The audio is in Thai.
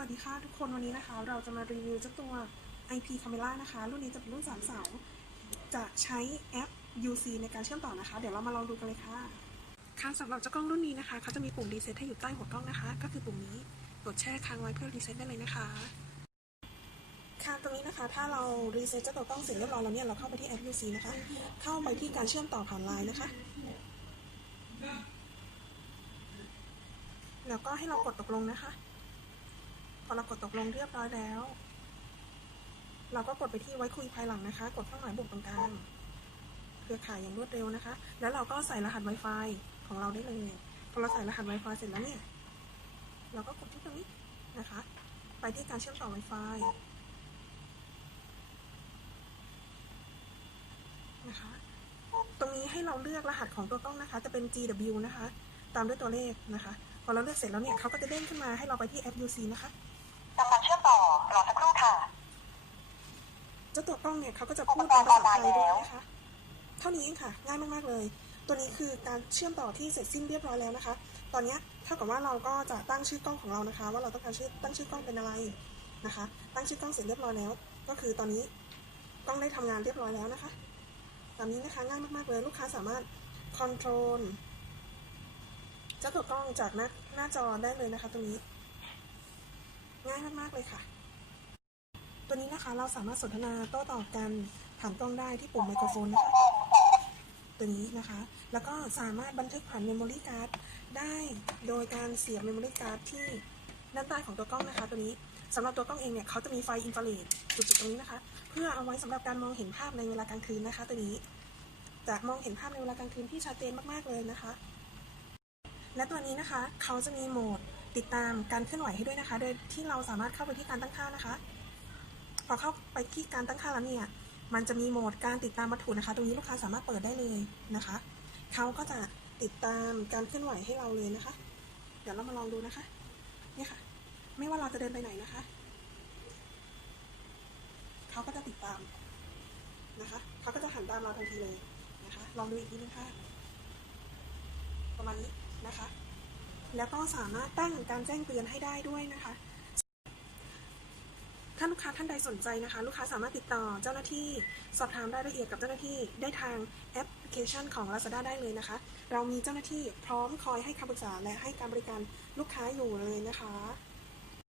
วัสดีค่ะทุกคนวันนี้นะคะ เราจะมารีวิวเจ้าตัว IP Camera นะคะ รุ่นนี้จะเป็นรุ่น3เสาจะใช้แอป UC ในการเชื่อมต่อนะคะ เดี๋ยวเรามาลองดูกันเลยค่ะค่ะสำหรับเจ้ากล้องรุ่นนี้นะคะเขาจะมีปุ่มรีเซ็ตให้อยู่ใต้หัวกล้องนะคะ ก็คือปุ่มนี้กดแช่ค้างไว้เพื่อรีเซ็ตได้เลยนะคะค่ะตรงนี้นะคะ ถ้าเรารีเซ็ตเจ้าตัวกล้องเสร็จเรียบร้อยแล้วเนี่ยเราเข้าไปที่แอป UC นะคะ เข้าไปที่การเชื่อมต่อผ่านไลน์นะคะแล้วก็ให้เรากดตกลงนะคะ อเรากดตกลงเรียบร้อยแล้ว เราก็กดไปที่ไว้คุยภายหลังนะคะ กดเครื่องหมายบวกตรงกลางเครือข่ายอย่างรวดเร็วนะคะ แล้วเราก็ใส่รหัส Wi-Fi ของเราได้เลยพอเราใส่รหัส Wi-Fi เสร็จแล้วเนี่ยเราก็กดที่ตรงนี้นะคะ ไปที่การเชื่อมต่อ Wi-Fi นะคะ ตรงนี้ให้เราเลือกรหัสของตัวกล้องนะคะ จะเป็น GW นะคะ ตามด้วยตัวเลขนะคะ พอเราเลือกเสร็จแล้วเนี่ยเขาก็จะเด้งขึ้นมาให้เราไปที่แอป UC นะคะ กำลังเชื่อมต่อรอสักครู่ค่ะเจ้าตัวกล้องเนี่ยเขาก็จะพูดเป็นภาษาไทยด้วยนะคะเท่านี้เองค่ะง่ายมากๆเลย ตัวนี้คือการเชื่อมต่อที่เสร็จสิ้นเรียบร้อยแล้วนะคะ ตอนเนี้ยเท่ากับว่าเราก็จะตั้งชื่อกล้องของเรานะคะ ว่าเราต้องการชื่อตั้งชื่อกล้องเป็นอะไรนะคะ ตั้งชื่อกล้องเสร็จเรียบร้อยแล้ว ก็คือตอนนี้กล้องได้ทำงานเรียบร้อยแล้วนะคะตามนี้นะคะง่ายมากๆเลยลูกค้าสามารถคอนโทรลเจ้าตัวกล้องจากหน้าหน้าจอได้เลยนะคะตรงนี้ ง่ายมากๆเลยค่ะ ตัวนี้นะคะเราสามารถสนทนาโต้ตอบกันผ่านกล้องได้ที่ปุ่มไมโครโฟนนะคะตัวนี้นะคะ แล้วก็สามารถบันทึกผ่านเมมโมรี่การ์ดได้โดยการเสียบเมมโมรี่การ์ดที่ด้านใต้ของตัวกล้องนะคะ ตัวนี้สำหรับตัวกล้องเองเนี่ยเขาจะมีไฟอินฟราเรดจุดๆตรงนี้นะคะ เพื่อเอาไว้สำหรับการมองเห็นภาพในเวลากลางคืนนะคะ ตัวนี้จะมองเห็นภาพในเวลากลางคืนที่ชัดเจนมากๆเลยนะคะ และตัวนี้นะคะเขาจะมีโหมด ติดตามการเคลื่อนไหวให้ด้วยนะคะ โดยที่เราสามารถเข้าไปที่การตั้งค่านะคะ พอเข้าไปที่การตั้งค่าแล้วเนี่ย มันจะมีโหมดการติดตามวัตถุนะคะ ตรงนี้ลูกค้าสามารถเปิดได้เลยนะคะ เขาก็จะติดตามการเคลื่อนไหวให้เราเลยนะคะ เดี๋ยวเรามาลองดูนะคะ เนี่ยค่ะ ไม่ว่าเราจะเดินไปไหนนะคะ เขาก็จะติดตามนะคะ เขาก็จะหันตามเราทันทีเลยนะคะ ลองดูอีกทีนึงค่ะ ประมาณนี้นะคะ แล้วก็สามารถตั้งการแจ้งเตือนให้ได้ด้วยนะคะ ถ้าลูกค้าท่านใดสนใจนะคะ ลูกค้าสามารถติดต่อเจ้าหน้าที่สอบถามรายละเอียดกับเจ้าหน้าที่ได้ทางแอปพลิเคชันของ Lazada ได้เลยนะคะ เรามีเจ้าหน้าที่พร้อมคอยให้คำปรึกษาและให้การบริการลูกค้าอยู่เลยนะคะ